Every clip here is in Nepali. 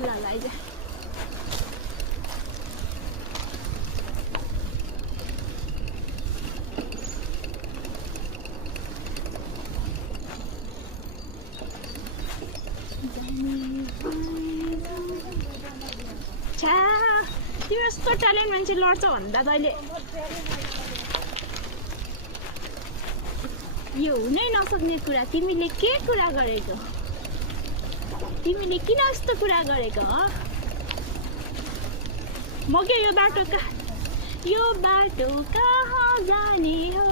ल ल आइज छ्या तिमी यस्तो ट्यालेन्ट मान्छे लड्छ भन्दा त अहिले यो हुनै नसक्ने कुरा तिमीले के कुरा गरेको तिमीले किन यस्तो कुरा गरेको म के यो बाटो कहाँ जाने हो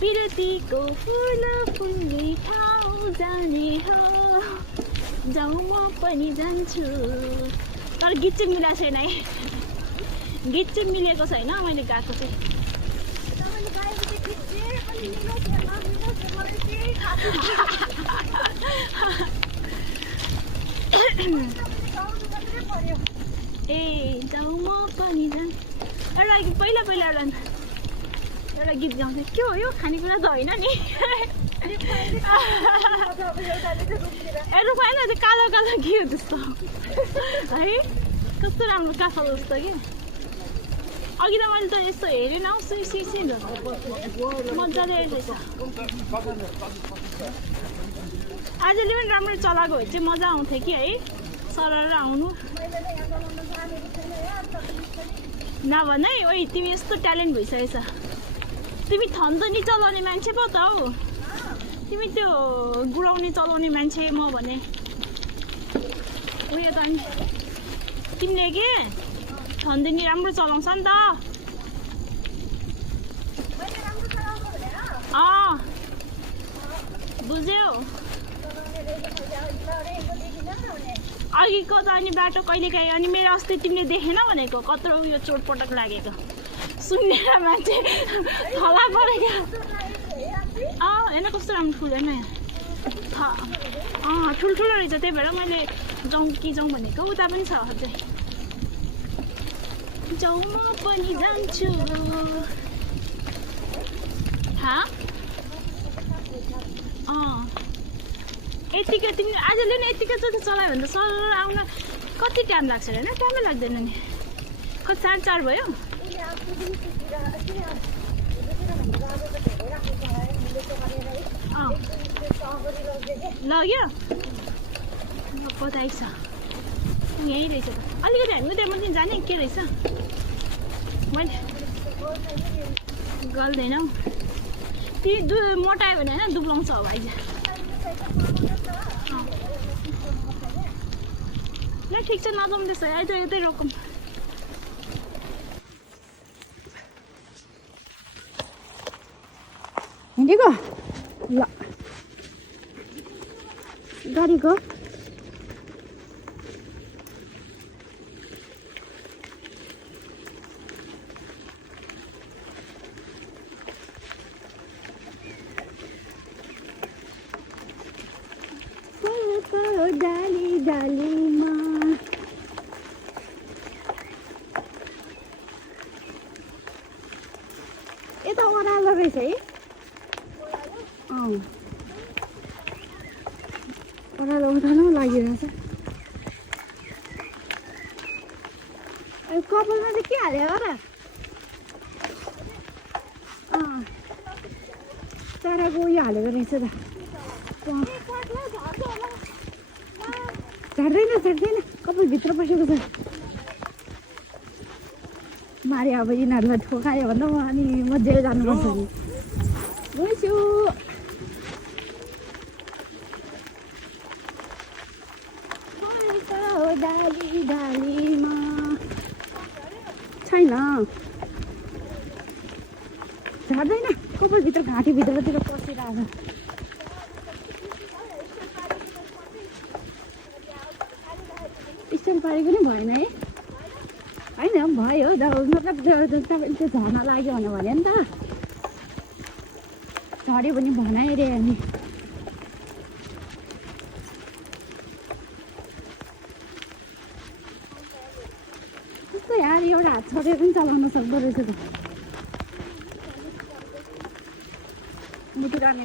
पिरतीको फुल फुल्ने ठाउँ जाने हो जाउँ म पनि जान्छु तर गीत चाहिँ मिलाएको छैन है गीत चाहिँ मिलेको छैन मैले गाएको चाहिँ ए जाउँ म पनि जान् एउटा पहिला एउटा गीत गाउँथेँ के हो यो खानेकुरा त होइन नि रुख होइन त्यो कालो कालो के हो त्यस्तो है कस्तो राम्रो काफल जस्तो कि अघि त मैले त यस्तो हेरेन हौ सुइसिन मजाले रहेछ आजले पनि राम्रो चलाएको भए चाहिँ मजा आउँथ्यो कि है सरर आउनु नभन है ओइ तिमी यस्तो ट्यालेन्ट भइसकेछ तिमी थन्जनी चलाउने मान्छे पो त हौ तिमी त्यो गुडाउने चलाउने मान्छे म भने उयो त नि तिमीले के थन्जनी राम्रो चलाउँछ नि त बुझ्यौ अघिको त अनि बाटो कहिलेकाहीँ अनि मेरो अस्ति तिमीले देखेन भनेको कत्रो उयो चोटपटक लागेको सुन्ने मान्छे थला परेको हेर्न कस्तो राम्रो फुल हेर्न ठुल्ठुलो रहेछ त्यही भएर मैले जाउँ कि जाउँ भनेको उता पनि छ अझै जाउँ म पनि जान्छु यतिकै तिमी आजले नि यतिकै जति चलायो भने त सर आउन कति टाइम लाग्छ होइन टाइमै लाग्दैन नि कति 4:30 भयो लग्यो बधाई छ यहीँ रहेछ त अलिकति हामी उता मात्रै जाने के रहेछ मैले गर्दैनौ तिमी मोटायो भने होइन दुब्लाउँछ अब आइज ल ठिक छ नजाउँदैछ आइज यतै रोकौँ हिँडेको ल गाडीको डाली डालीमा यता ओह्रालो रहेछ है ओह्रालो उठाउनु लागिरहेछ कपालमा चाहिँ के हाल्यो र चराको उयो हालेको रहेछ त झर्दैन कपाल भित्र पसेको छ मारे अब यिनीहरूलाई ठोकायो भन्दा अनि म जेल जानुपर्छ नि गइछु डाली डालीमा छैन झर्दैन कपालभित्र घाँटीभित्रतिर पसिरहेको स्ट्यान्ड पारेको नि भएन है होइन भयो मतलब तपाईँले त्यो झर्न लाग्यो भने नि त झऱ्यो भने भनाइ रे अनि कस्तो यार एउटा हात छोडेर पनि चलाउन सक्दो रहेछ त मुटु रानी